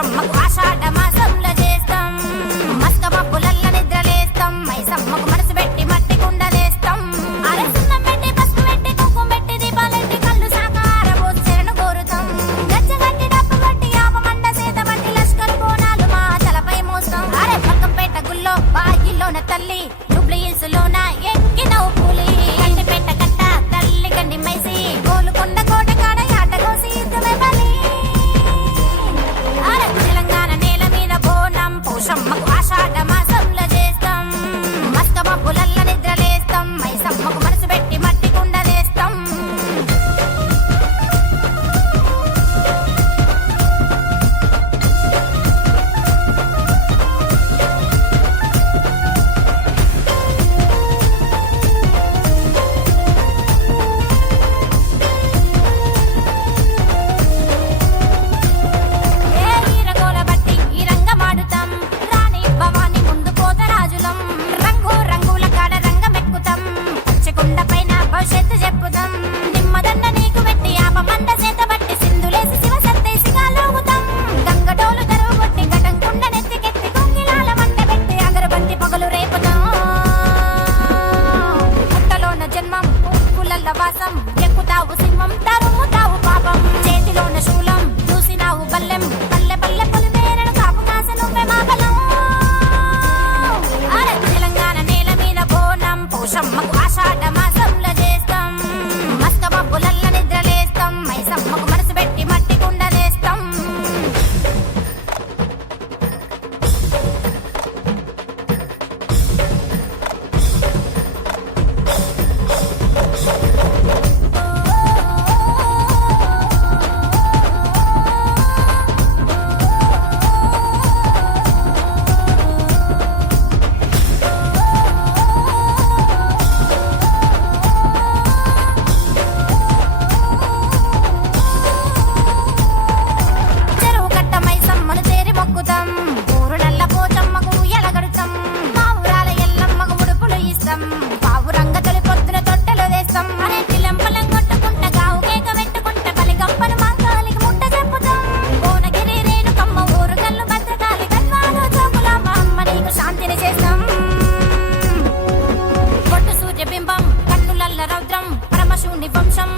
పోషమ్మకు ఆషాఢ మాసంలో చేస్తాం మస్క మబ్బులల్ల నిద్రలేస్తాం మైసమ్మకు మనసు పెట్టి మట్టి కుండలేస్తాం అరే సున్నం పెట్టి పసుపు పెట్టి కుంకుమ పెట్టి దీపాలెట్టి కళ్ళు సాకార పోచెరను కోరుతాం గచ్చగట్టి డప్పు కొట్టి ఆపమండ సేత పట్టి లష్కర్ బోనాలు మా తలపై మోస్తాం అరే పల్కంపేట గుల్లో బాయిల్లోన తల్లి జూబ్లీ హిల్స్ లోన ఎక్కిన పులి కంటిపేట కట్ట తల్లి కండి మైసి గోలుకొండ కోట కాడ ఆట కోసి ఇద్దుమే బలి అరే తెలంగాణ నేల మీద బోనం పోషమ్మకు ఆషాఢ మాసంలో చేస్తాం మస్క మబ్బులల్ల నిద్రలేస్తాం మైసమ్మకు మనసు పెట్టి మట్టి కుండలేస్తాం వాసం ఎక్కుతావు సింహం తరుముతావు పాపం చేతిలోన శూలం చూసినావు బల్లెం పల్లె పల్లె పొలిమేరను కాపు కాస నువ్వే మా బలం అరే తెలంగాణ నేల మీద బోనం పోషమ్మకు ఆషాఢ మాసంలో చేస్తాం మస్క మబ్బులల్ల నిద్రలేస్తాం మైసమ్మకు మనసు పెట్టి మట్టి కుండలేస్తాం పావురంగ తొలి పొద్దున తొట్టెలో వేస్తాం అనే పిల్లంపలం కొట్టుకుంట గావు కేక పెట్టుకుంట బలి గంపను మాంకాలికి ముట్ట చెప్పుతాం కోనగిరి రేణుకమ్మ ఊరు కల్లు భద్రకాళి గద్వాలు చోకుల మా అమ్మ నీకు శాంతిని చేస్తాం పొట్టు సూర్యబింబం కన్నులల్ల రౌద్రం పరమశూని వంశం